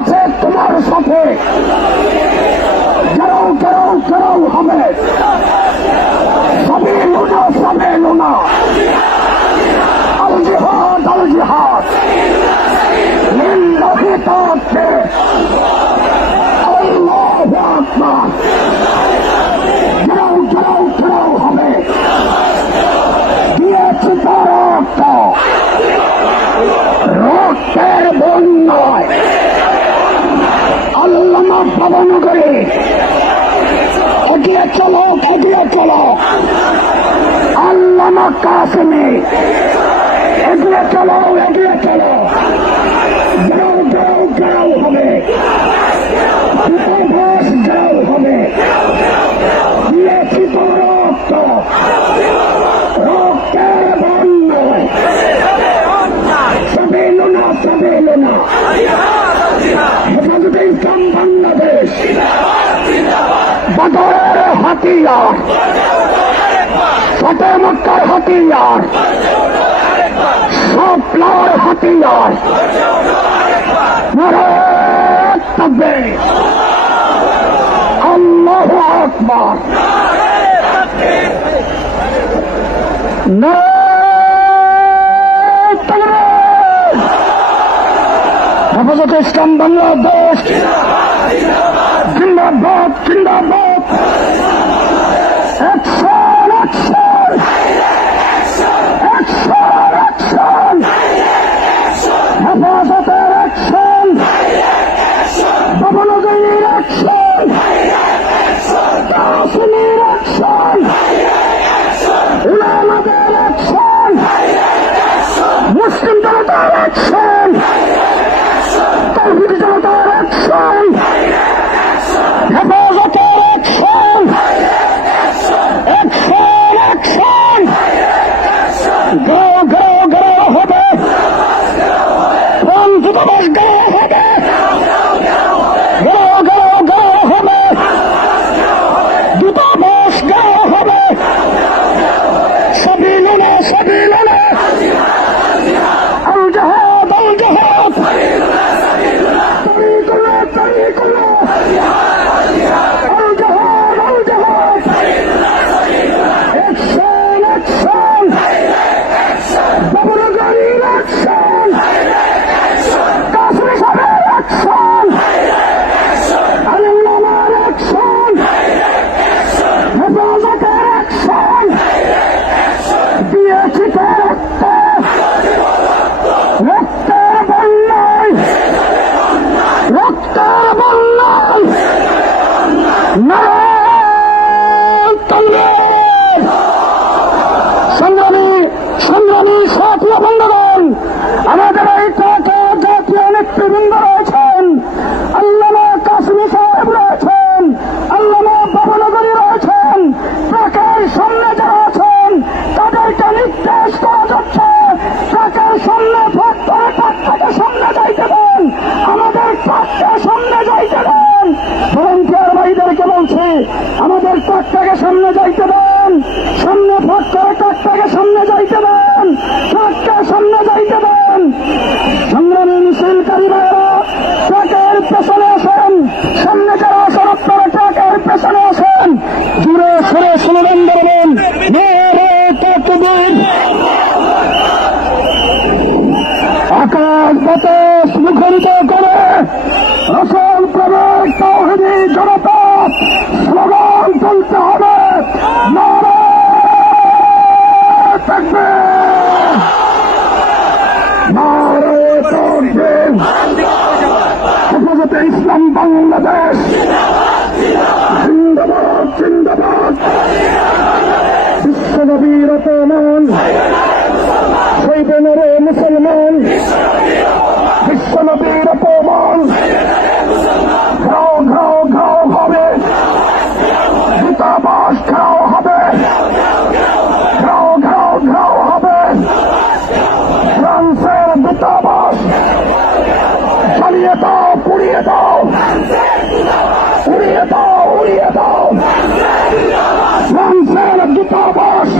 আছে তোমার সাথে, কেরাও কেরাও কেরাও হবে, সবে লুনা সবে লুনা, আল জিহাদ আল জিহাদ, লিল্লাহি তাকবীর, আল্লাহু আকবার। কেরাও কেরাও কেরাও হবে, দিয়েছি তার রক্ত, রক্তের বন্যায় আল্লামা ভবনগরে এগিয়ে চলো, এগিয়ে চলো, আল্লামা কাসেমে এগিয়ে চলো, এগিয়ে চলো, গেরাও গেরাও গেরাও হবে, উপভাস গেরাও হবে, দিয়েছি তো রক্ত, রক্তের বন্যায় সবে লুনা সবে লুনা, হেফাজতে ইসলাম বাংলাদেশ বদরের হাতিয়ার, ফতে মক্কার হাতিয়ার, স্বপ্নার হাতিয়ার, নারায়ে তাকবীর, আল্লাহু আকবার, নারায়ে তাকবীর। হেফাজতে ইসলাম বাংলাদেশ জিন্দাবাদ জিন্দাবাদ, অ্যাকশন অ্যাকশন অ্যাকশন অ্যাকশন, হেফাজতের অ্যাকশন, ভবনগরীর অ্যাকশন, কাসেমের অ্যাকশন, উলামাদের অ্যাকশন, মুসলিম জনতার অ্যাকশন, তাওহীদি জনতার অ্যাকশন, হেফাজতের অ্যাকশন, অ্যাকশন অ্যাকশন, গাও গাও গাও হবে, পঞ্চদশ গাও হবে, গাও গাও গাও হবে, দূতাবাস গাও হবে, সবই লুনা সবই লুনা, আল জিহাদ আল জিহাদ, তরিকুল্লাহ তরিকুল্লাহ, আল জিহাদ আল জিহাদ, অ্যাকশন অ্যাকশন, ভবনগরীর অ্যাকশন, কাসেম সাহেবের অ্যাকশন, আল্লামার অ্যাকশন, হেফাজতের অ্যাকশন, দিয়েছি তো রক্ত, রক্তের বন্যায়, রক্তের বন্যায়, নারায়ে তাকবীর। সংগ্রামী সংগ্রামী সাথী বন্ধুগণ, আমাদের এই ট্রাকে জাতীয় নেতৃবৃন্দ রয়েছেন, আল্লামা কাসেমী সাহেব রয়েছেন, আল্লামা ভবনগরী রয়েছেন, ট্রাকের সামনে যারা আছেন তাদেরকে নির্দেশ করা যাচ্ছে ট্রাকের সামনে ভাগ করে ট্রাকটাকে সামনে যাইতে দেন, আমাদের ট্রাককে সামনে যাইতে দেন। ভলান্টিয়ার ভাইদেরকে বলছি, আমাদের ট্রাকটাকে সামনে যাইতে দেন, সামনে ভাগ করে ট্রাকটাকে সামনে যাইতে দেন, ট্রাককে সামনে যাইতে দেন। সংগ্রামী মিছিলকারী ভাইয়েরা ট্রাকের পেছনে আসেন, সামনে যারা আসেন আপনারা ট্রাকের পেছনে আসেন, জুড়ে সরে স্লোগান দেবেন, নারায়ে তাকবীর। আকাশ বাতাস মুখরিত করে রসুল প্রেমের তাওহীদি জনতা স্লোগান তুলতে হবে, নারায়ে তাকবীর, নারায়ে তাকবীর। হেফাজতে ইসলাম বাংলাদেশ জিন্দাবাদ জিন্দাবাদ, বিশ্বনবীর অপমান, শহীদ নরে মুসলমান, বিশ্বনবীর অপমান, ঘাও ঘাও ঘাও হবে, দূতাবাস ঘাও হবে, ঘাও ঘাও ঘাও হবে, ফ্রান্সের দূতাবাস জ্বালিয়ে দাও, পুড়িয়ে দাও, উড়িয়ে দাও, উড়িয়ে দাও, ফ্রান্সের দূতাবাস,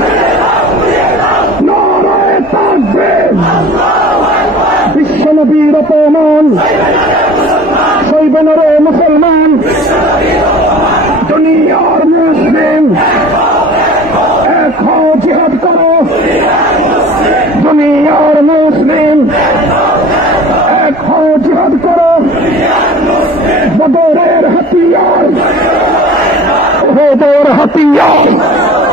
নারায়ে তাকবীর। বিশ্বনবীর অপমান, দুনিয়ার মুসলিম এক হও, জিহাদ করো। দুনিয়ার মুসলিম এক হও, জিহাদ করো। বদরের হাতিয়ার, ওহদের হাতিয়ার।